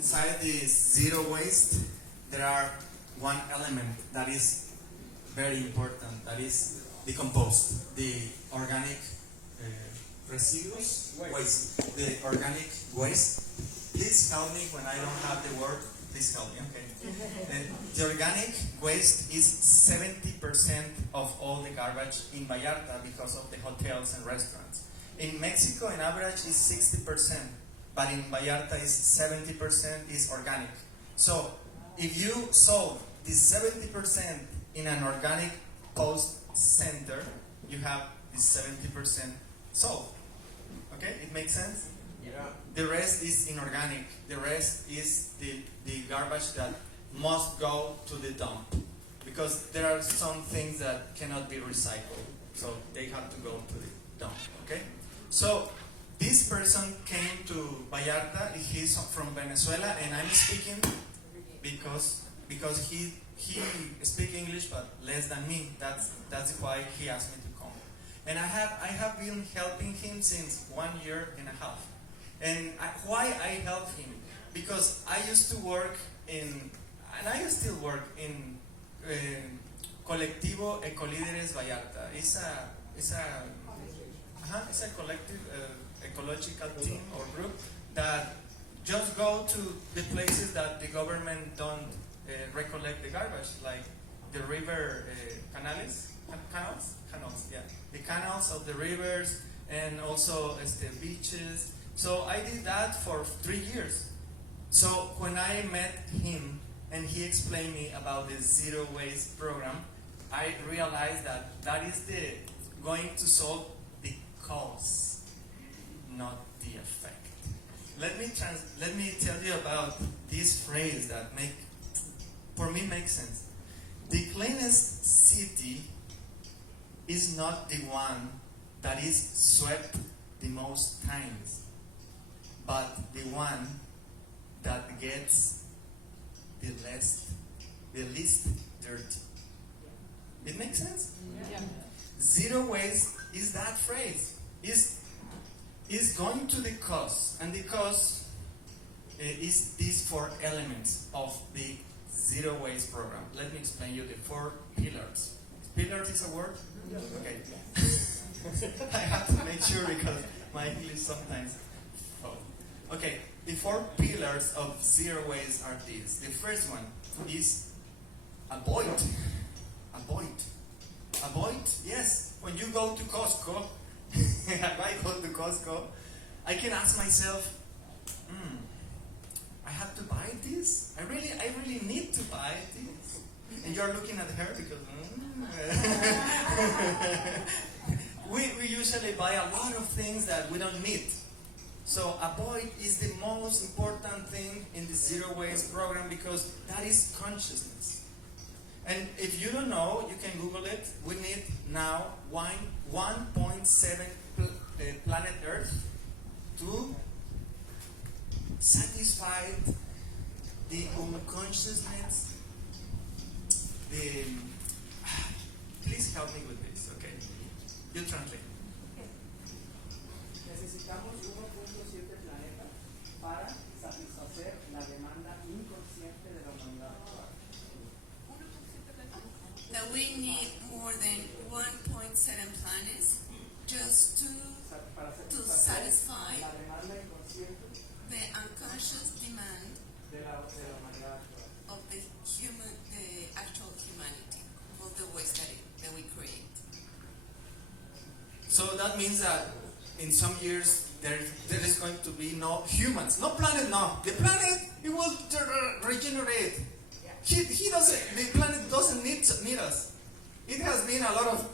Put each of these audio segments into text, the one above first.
inside this zero waste, there are one element that is very important, that is the compost, the organic residues, waste, the organic waste. Please help me when I don't have the word. Please help me, okay? The organic waste is 70% of all the garbage in Vallarta because of the hotels and restaurants. In Mexico, on average, is 60%, but in Vallarta is 70% is organic. So, if you solve this 70% in an organic post center, you have this 70% solved. Okay, it makes sense? Yeah. The rest is inorganic. The rest is the garbage that must go to the dump. Because there are some things that cannot be recycled. So they have to go to the dump. Okay? So this person came to Vallarta. He's from Venezuela, and I'm speaking because he speaks English but less than me. That's why he asked me to come. And I have been helping him since 1 year and a half. And why I help him? Because I used to work in, and I still work in Colectivo Ecolíderes Vallarta. It's a collective ecological team or group that just go to the places that the government don't recollect the garbage, like the river canals, yeah, the canals of the rivers, and also the beaches. So I did that for 3 years. So when I met him and he explained me about the zero waste program, I realized that is going to solve the cause, not the effect. Let me tell you about this phrase that for me makes sense. The cleanest city is not the one that is swept the most times, but the one that gets the least dirty. It makes sense? Yeah. Zero waste is that phrase. Is going to the cause, and the cause is these 4 elements of the zero waste program. Let me explain you the 4 pillars. Pillars is a word? Okay. I have to make sure because my English sometimes. Okay, the 4 pillars of zero waste are these. The first one is avoid. Avoid, yes. When you go to Costco, if I go to Costco, I can ask myself, I have to buy this? I really need to buy this? And you're looking at her because, we usually buy a lot of things that we don't need. So avoid is the most important thing in the zero waste program because that is consciousness. And if you don't know, you can Google it. We need now 1.7 planet Earth to satisfy the unconsciousness. Please help me with this, okay? You translate. Necesitamos 1.7 planetas para satisfacer la demanda inconsciente de la humanidad. That we need more than 1.7 planets just to satisfy the unconscious demand of the actual humanity, of the waste that we create. So that means that in some years there is going to be no humans, no planet. No, the planet it will regenerate. The planet doesn't need us. It has been a lot of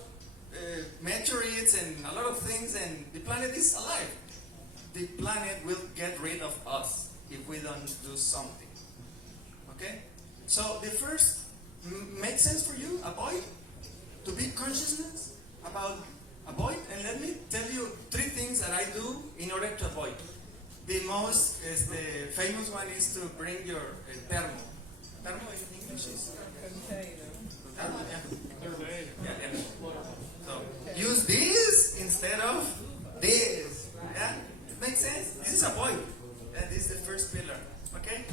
meteorites and a lot of things, and the planet is alive. The planet will get rid of us if we don't do something. Okay? So the first makes sense for you. Avoid, to be consciousness about avoid, and let me tell you 3 things that I do in order to avoid. The most famous one is to bring your thermo. Thermo in English is container. Yeah. So use this instead of this. Yeah, it makes sense. This is avoid. This is the first pillar. Okay.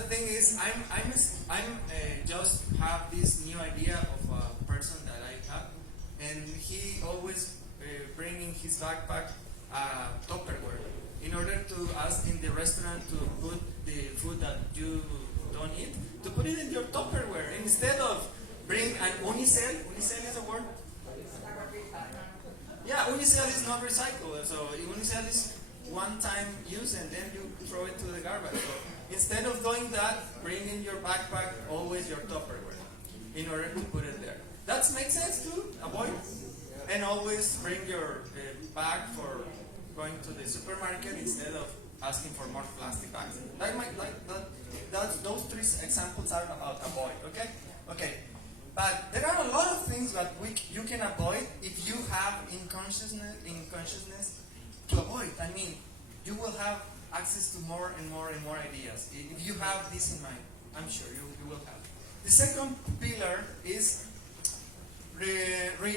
Another thing is I'm just have this new idea of a person that I have, and he always bring in his backpack Tupperware in order to ask in the restaurant to put the food that you don't eat, to put it in your Tupperware instead of bring an unicel. Unicel is a word. Yeah, unicel is not recyclable. So unicel is one-time use and then you throw it to the garbage. So instead of doing that, bring in your backpack always your Tupperware in order to put it there. That makes sense to avoid. And always bring your bag for going to the supermarket instead of asking for more plastic bags. That might those three examples are about avoid. Okay. But there are a lot of things that you can avoid if you have in consciousness to avoid. I mean, you will have access to more and more and more ideas. If you have this in mind, I'm sure you will have. The second pillar is reuse.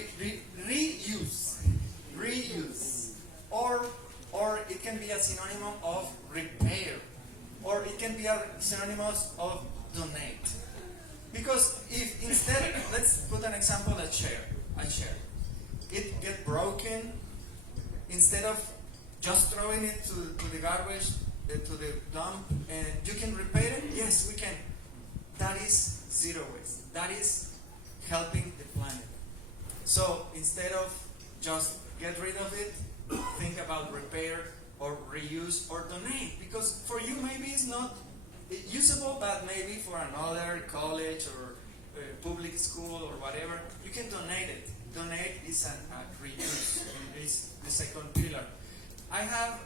Reuse. Or it can be a synonym of repair. Or it can be a synonym of donate. Because if instead, let's put an example, a chair. It get broken, instead of just throwing it to the garbage, to the dump, and you can repair it? Yes, we can. That is zero waste. That is helping the planet. So instead of just get rid of it, think about repair or reuse or donate. Because for you maybe it's not usable, but maybe for another college or public school or whatever, you can donate it. Donate is a reuse. Is the second pillar. I have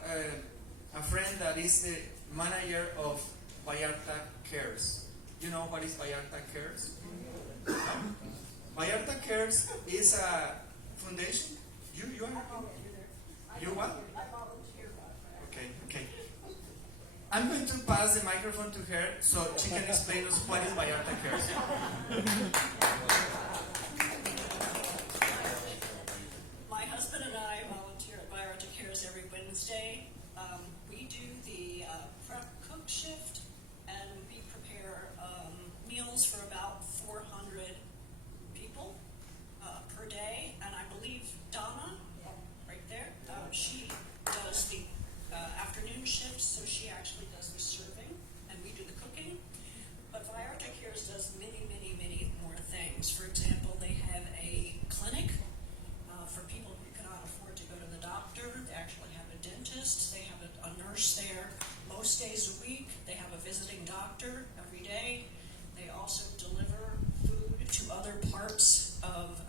a friend that is the manager of Vallarta Cares. You know what is Vallarta Cares? No? Vallarta Cares is a foundation. You are? You what? Okay. I'm going to pass the microphone to her so she can explain us what is Vallarta Cares. My husband and I volunteer at Vallarta Cares every Wednesday. We do the prep cook shift, and we prepare meals for about 400 people per day. And I believe Donna, right there, she does the afternoon shift, so she actually does the serving, and we do the cooking. But Vallarta Cares does many, many, many more things. For example, they have a clinic for people who cannot afford to go to the doctor. They actually have a dentist. They have a nurse there most days a week. They have a visiting doctor every day. They also deliver food to other parts of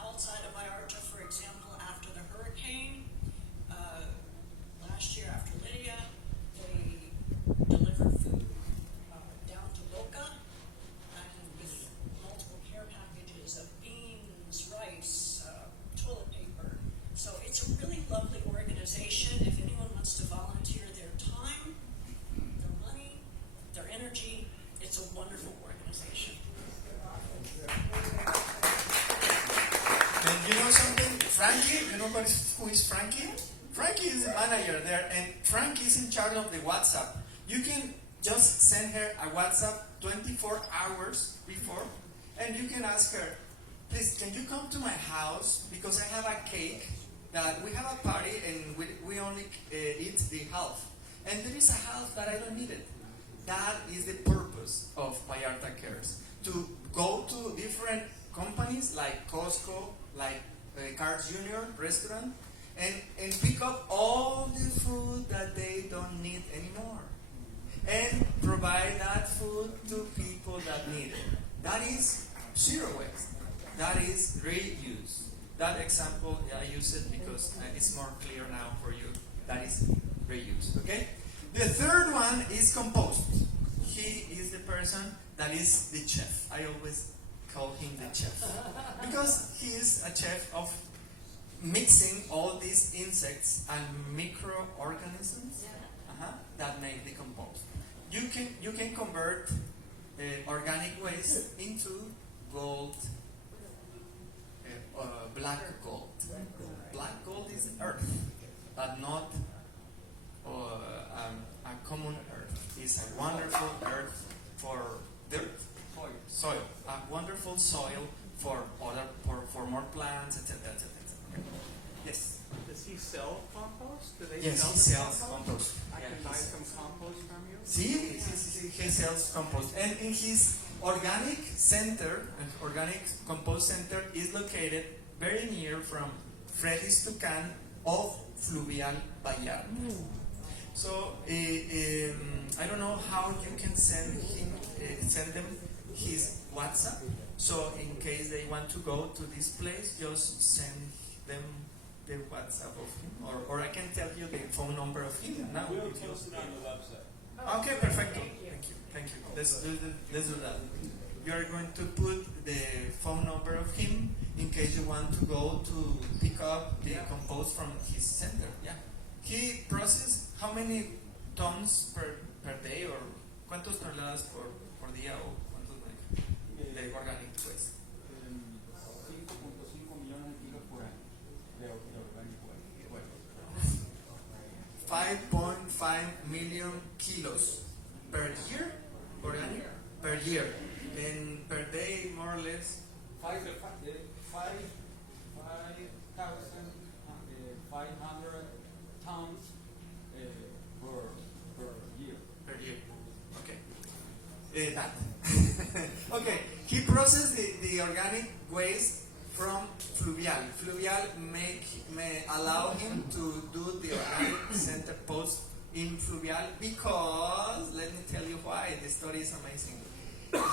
outside of Vallarta. For example, after the hurricane, last year after Lydia, they delivered food down to Boca, and with multiple care packages of beans, rice, toilet paper. So it's a really lovely organization. If anyone wants to volunteer their time, their money, their energy, it's a wonderful organization. And you know something? Frankie, you know who is Frankie? Frankie is the manager there, and Frankie is in charge of the WhatsApp. You can just send her a WhatsApp 24 hours before, and you can ask her, please, can you come to my house? Because I have a cake that we have a party, and we only eat the half. And there is a half that I don't need it. That is the purpose of Vallarta Cares. To go to different companies like Costco, like Carl's Jr. restaurant, and pick up all the food that they don't need anymore. And provide that food to people that need it. That is zero waste. That is reuse. That example, I use it because it's more clear now for you. That is reuse. Okay? The third one is compost. He is the person that is the chef. I always call him the chef. Because he is a chef of mixing all these insects and microorganisms that make the compost. You can convert organic waste into gold, black gold. Black gold is earth, but not a common is a wonderful earth for dirt, soil, a wonderful soil for for more plants, etc. etc. Yes. Does he sell compost? Do they Yes, sell he the sells compost. I Yeah, can he buy sells. some compost from you? He sells compost. And in his organic center, organic compost center is located very near from Freddy's Tucan of Fluvial Vallarta. So I don't know how you can send them his WhatsApp. So in case they want to go to this place, just send them the WhatsApp of him, or I can tell you the phone number of him now. We'll if you- post it on the website. Okay, perfect. Thank you. Let's do that. You are going to put the phone number of him in case you want to go to pick up the compost from his center. Yeah. He processes how many tons per day, or cuántos toneladas por día, o cuántos de organic waste. 5.5 millones de kilos por año de orgánico. 5.5 million kilos per year, organic per year, and per day more or less 5,500 tons per year. per year. Okay. That. Okay. He processed the organic waste from Fluvial. Fluvial may allow him to do the organic center post in Fluvial because, let me tell you why, the story is amazing.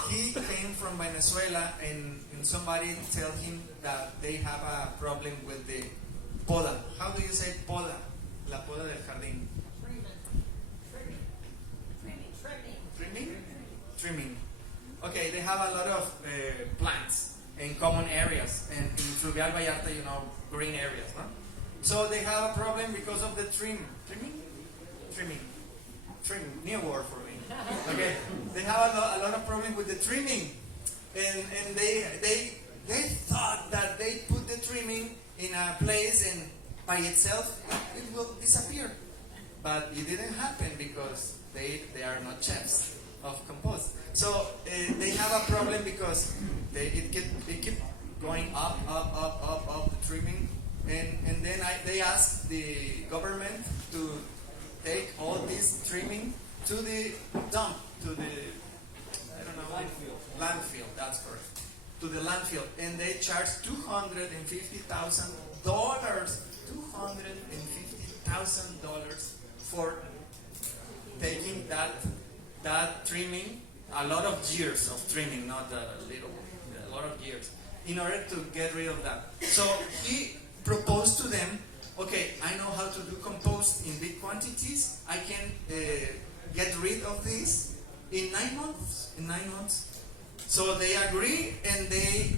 He came from Venezuela and somebody tell him that they have a problem with the poda. How do you say poda? La poda del jardín. Trimming. Okay, they have a lot of plants in common areas, and in Fluvial Vallarta, green areas, no? So they have a problem because of the trimming. New word for me. Okay, they have a lot of problem with the trimming, and they thought that they put the trimming in a place and by itself it will disappear, but it didn't happen because they are not chefs of compost. So they have a problem because they keep going up the trimming, and then they ask the government to take all this trimming to the dump, to the landfill. That's correct. To the landfill, and they charge $250,000. $250,000 for taking that trimming. A lot of years of trimming, not a lot of years, in order to get rid of that. So he proposed to them, okay, I know how to do compost in big quantities. I can get rid of this in 9 months. So they agree, and they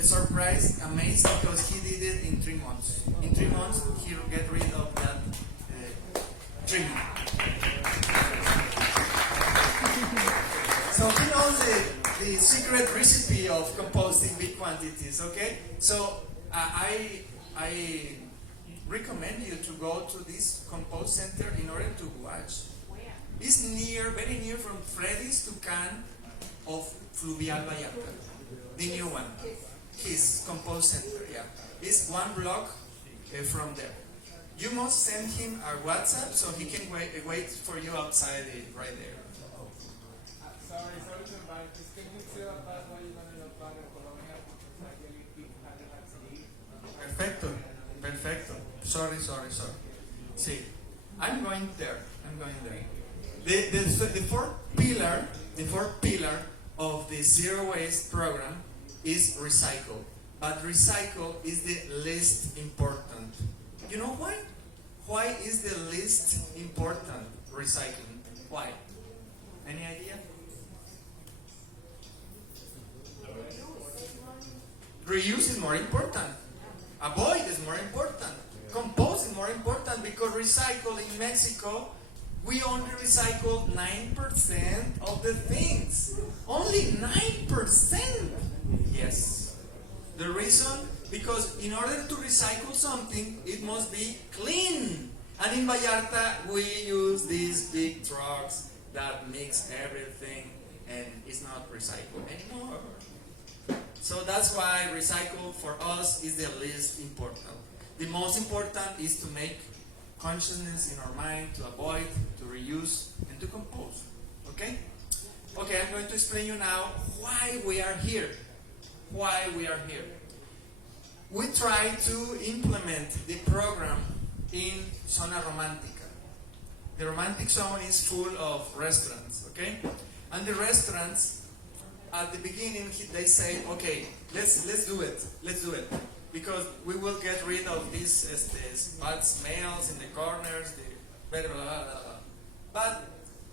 surprised, amazed, because he did it in 3 months. In 3 months, he will get rid of that trimming. So he knows the secret recipe of composting big quantities, okay? So I recommend you to go to this compost center in order to watch. It's very near from Freddy's Tucan of Fluvial Vallarta, the new one. His compost center, yeah. It's 1 block from there. You must send him a WhatsApp so he can wait for you outside right there. Sorry to invite. Can you tell us why you're going to apply to Colombia? Perfecto. Sorry. See, I'm going there. The fourth pillar of the zero waste program is recycle. But recycle is the least important. You know why? Why is the least important recycling? Why? Any idea? Reuse is more important. Avoid is more important. Compose is more important, because recycle in Mexico, we only recycle 9% of the things. Only 9%. Yes. The reason? Because in order to recycle something, it must be clean. And in Vallarta, we use these big trucks that mix everything and is not recycled anymore. So that's why recycle for us is the least important. The most important is to make consciousness in our mind to avoid, to reuse, and to compose. Okay? Okay, I'm going to explain you now why we are here. Why we are here. We try to implement the program in Zona Romantica. The romantic zone is full of restaurants, okay? And the restaurants, at the beginning, they say, okay, let's do it. Because we will get rid of these bad smells in the corners, the blah, blah, blah, blah. But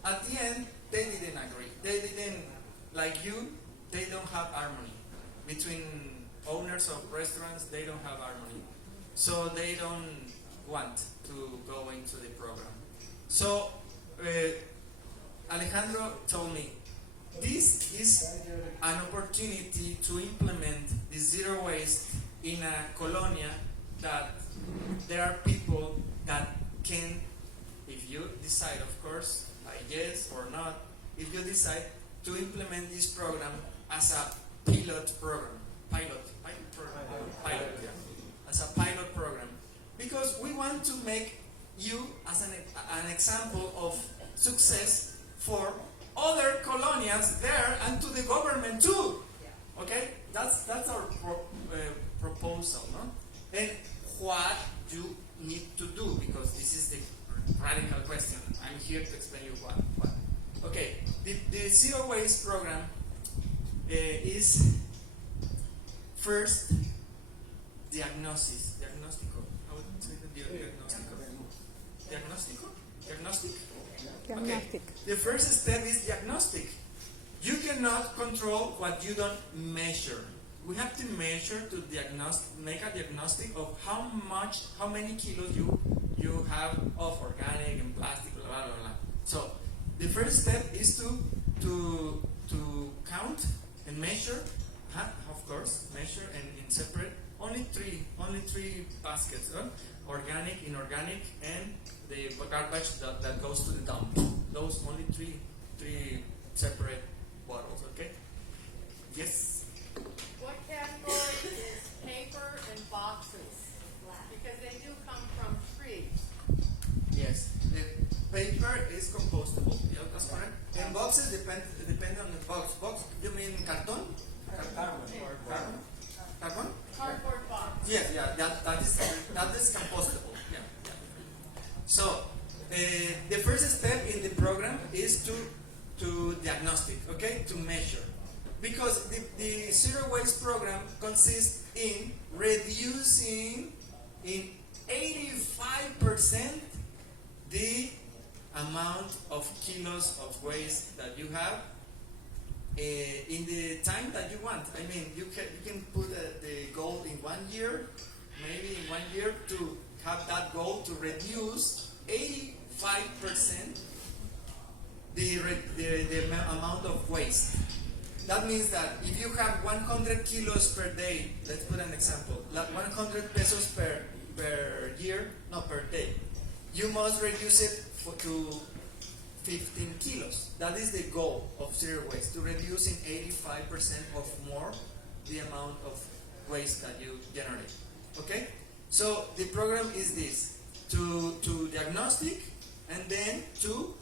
at the end, they didn't agree. They didn't, like you, they don't have harmony. Between owners of restaurants, they don't have harmony. So they don't want to go into the program. So Alejandro told me, this is an opportunity to implement the zero waste in a colonia that there are people that can, if you decide, of course, like yes or not, if you decide to implement this program as a pilot program. Pilot, yeah. As a pilot program. Because we want to make you as an example of success for other colonias there and to the government too. Okay? That's our proposal, no? And what you need to do, because this is the radical question. I'm here to explain you what. Okay, the zero waste program is first diagnostico. How would you say the diagnostic? Okay. The first step is diagnostic. You cannot control what you don't measure. We have to measure to make a diagnostic of how many kilos you have of organic and plastic, blah blah blah. So the first step is to count and measure. Of course, measure and separate only three baskets: organic, inorganic, and the garbage that goes to the dump. Those only three separate bottles. Okay. Yes. What category is paper and boxes? Because they do come from trees. Yes. The paper is compostable. Yeah, that's correct. And boxes depend on the box. Box? You mean carton? Carbon? Cardboard box. Yes. Yeah. That is compostable. Yeah. So the first step in the program is to diagnostic. Okay, to measure. Because the zero waste program consists in reducing in 85% the amount of kilos of waste that you have in the time that you want. I mean, you can put the goal in 1 year, maybe in 1 year, to have that goal to reduce 85% the amount of waste. That means that if you have 100 kilos per day, let's put an example, like 100 pesos per day, you must reduce it to 15 kilos. That is the goal of zero waste, to reduce in 85% of more the amount of waste that you generate. Okay? So the program is this, to diagnostic and then to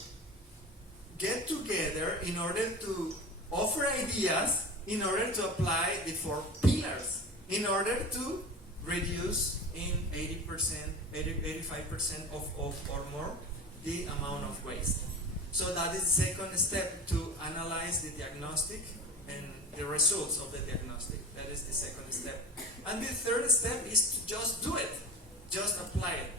get together in order to offer ideas, in order to apply the 4 pillars, in order to reduce in 85% of or more the amount of waste. So that is the second step, to analyze the diagnostic and the results of the diagnostic. That is the second step. And the third step is to just do it, just apply it.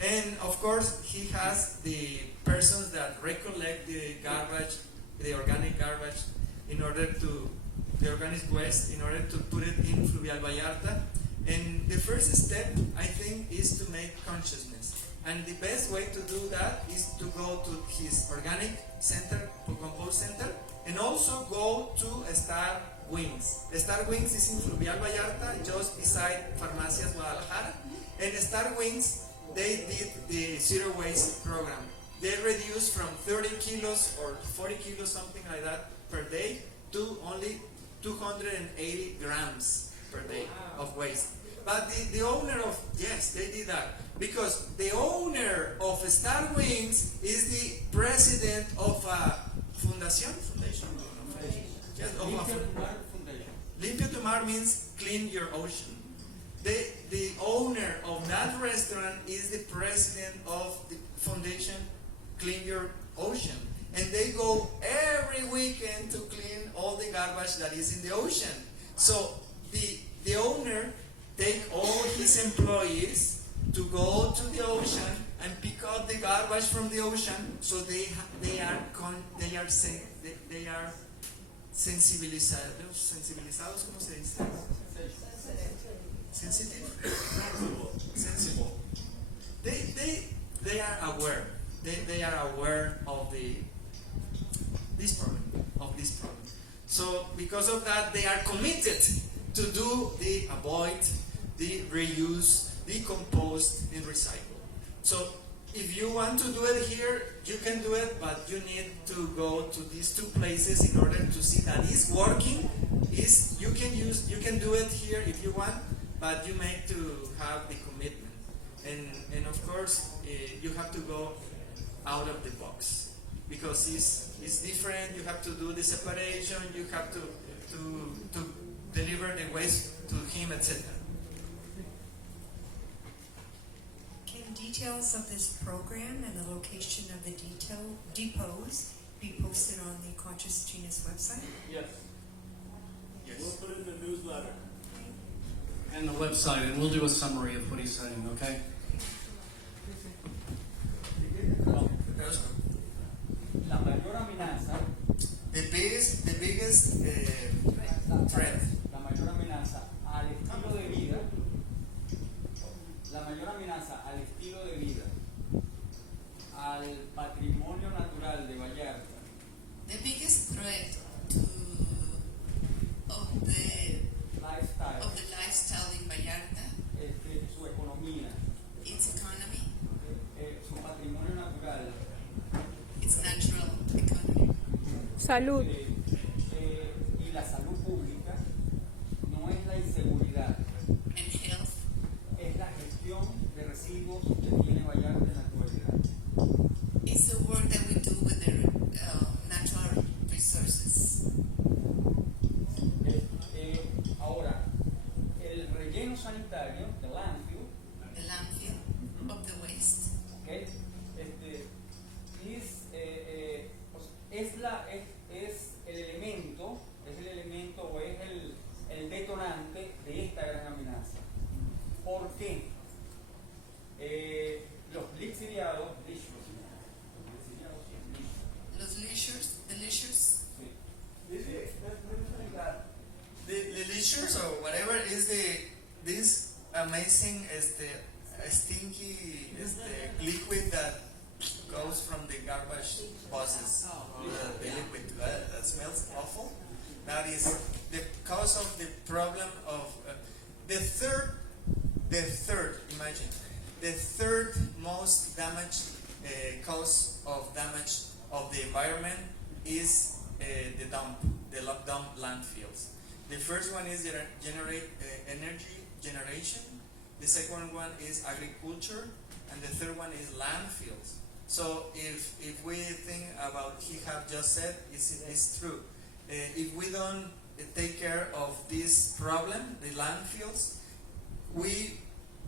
And of course, he has the persons that recollect the garbage, the organic garbage, in order to, the organic waste, in order to put it in Puerto Vallarta. And the first step, I think, is to make consciousness. And the best way to do that is to go to his organic center, to compost center, and also go to Star Wings. Star Wings is in Fluvial Vallarta, just beside Farmacias Guadalajara. And Star Wings, they did the zero waste program. they reduce from 30 kilos or 40 kilos, something like that, per day to only 280 grams per day of waste. But the owner of, yes, they did that. Because the owner of Star Wings is the president of a foundation? Yes, of a Limpia tu Mar Foundation. Limpia tu Mar means clean your ocean. The owner of that restaurant is the president of the foundation Clean Your Ocean. And they go every weekend to clean all the garbage that is in the ocean. So the owner take all his employees to go to the ocean and pick up the garbage from the ocean. So they are sensibilizados, ¿cómo se dice? Sensitive? Sensible. They are aware. They are aware of this problem. So because of that, they are committed to do the avoid, the reuse, the compost, and recycle. So if you want to do it here, you can do it, but you need to go to these two places in order to see that it's working. You can do it here if you want, but you need to have the commitment. And of course, you have to go out of the box because it's different. You have to do the separation. You have to deliver the waste to him, etc. Can details of this program and the location of the depots be posted on the Conchas Genus website? Yes. We'll put it in the newsletter. And the website, and we'll do a summary of what he's saying, okay? La mayor amenaza, The biggest threat. la mayor amenaza al estilo de vida, al patrimonio natural de Vallarta, The biggest threat of the lifestyle in Vallarta, su economía, its economy, su patrimonio natural, its natural economy, Salud. Y la salud pública no es la inseguridad, and health es la gestión de residuos que tiene Vallarta en la actualidad. is the work that we do with the natural resources. Ahora, el relleno sanitario, the landfill, The landfill of the waste ¿okay? Es el elemento o es el detonante de esta gran amenaza. ¿Por qué? Los lixiviados, the leisures, The leisures or whatever is this amazing stinky liquid that goes from the garbage buses. The liquid that smells awful. That is the cause of the problem of the third. Imagine the third most damage cause of damage of the environment is the dump landfills. The first one is generate energy generation. The second one is agriculture, and the third one is landfills. So if we think about what he have just said, it's true. If we don't take care of this problem, the landfills, we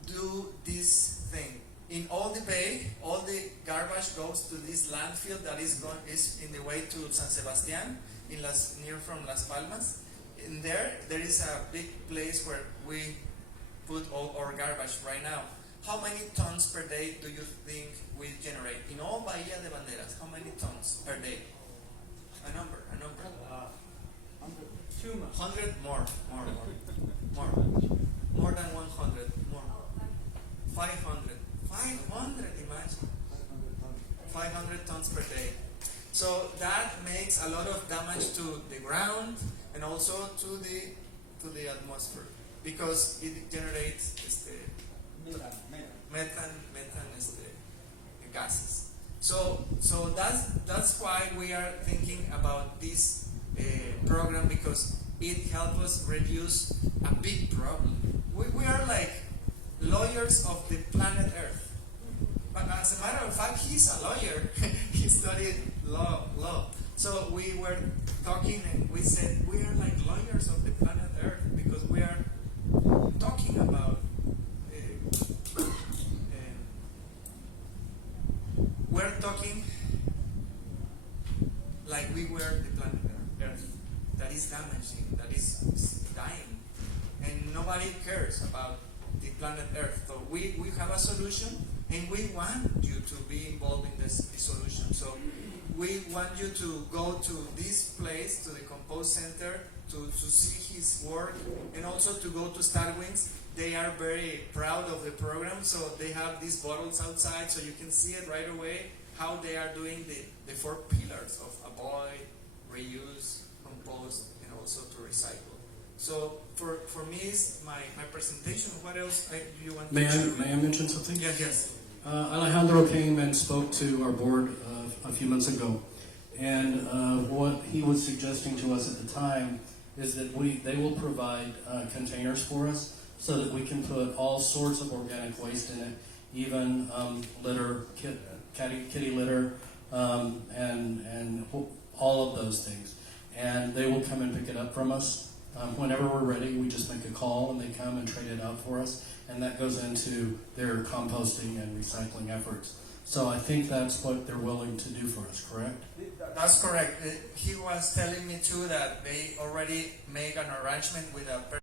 do this thing. In all the bay, all the garbage goes to this landfill that is in the way to San Sebastián, near from Las Palmas. In there is a big place where we put all our garbage right now. How many tons per day do you think we generate? In all Bahía de Banderas, how many tons per day? A number. 100 more than 100, more. 500, imagine. 500 tons per day. So that makes a lot of damage to the ground and also to the atmosphere because it generates methane gases. So that's why we are thinking about this program, because it helps us reduce a big problem. We are like lawyers of the planet Earth. But as a matter of fact, he's a lawyer. He studied law. So we were talking and we said we are like lawyers of the planet Earth, because we are talking about we're talking like we were the planet Earth that is damaging, that is dying, and nobody cares about the planet Earth. So we have a solution, and we want you to be involved in this solution. So we want you to go to this place, to the Compose Center, to see his work, and also to go to Star Wings. They are very proud of the program, so they have these bottles outside, so you can see it right away how they are doing the 4 pillars of avoid, reuse, compost, and also to recycle. So for me, it's my presentation. What else do you want May to share? I mention something? Yes. Alejandro came and spoke to our board a few months ago, and what he was suggesting to us at the time is that they will provide containers for us so that we can put all sorts of organic waste in it, even litter, kitty litter, and all of those things. And they will come and pick it up from us. Whenever we're ready, we just make a call and they come and trade it out for us, and that goes into their composting and recycling efforts. So I think that's what they're willing to do for us, correct? That's correct. He was telling me too that they already make an arrangement with a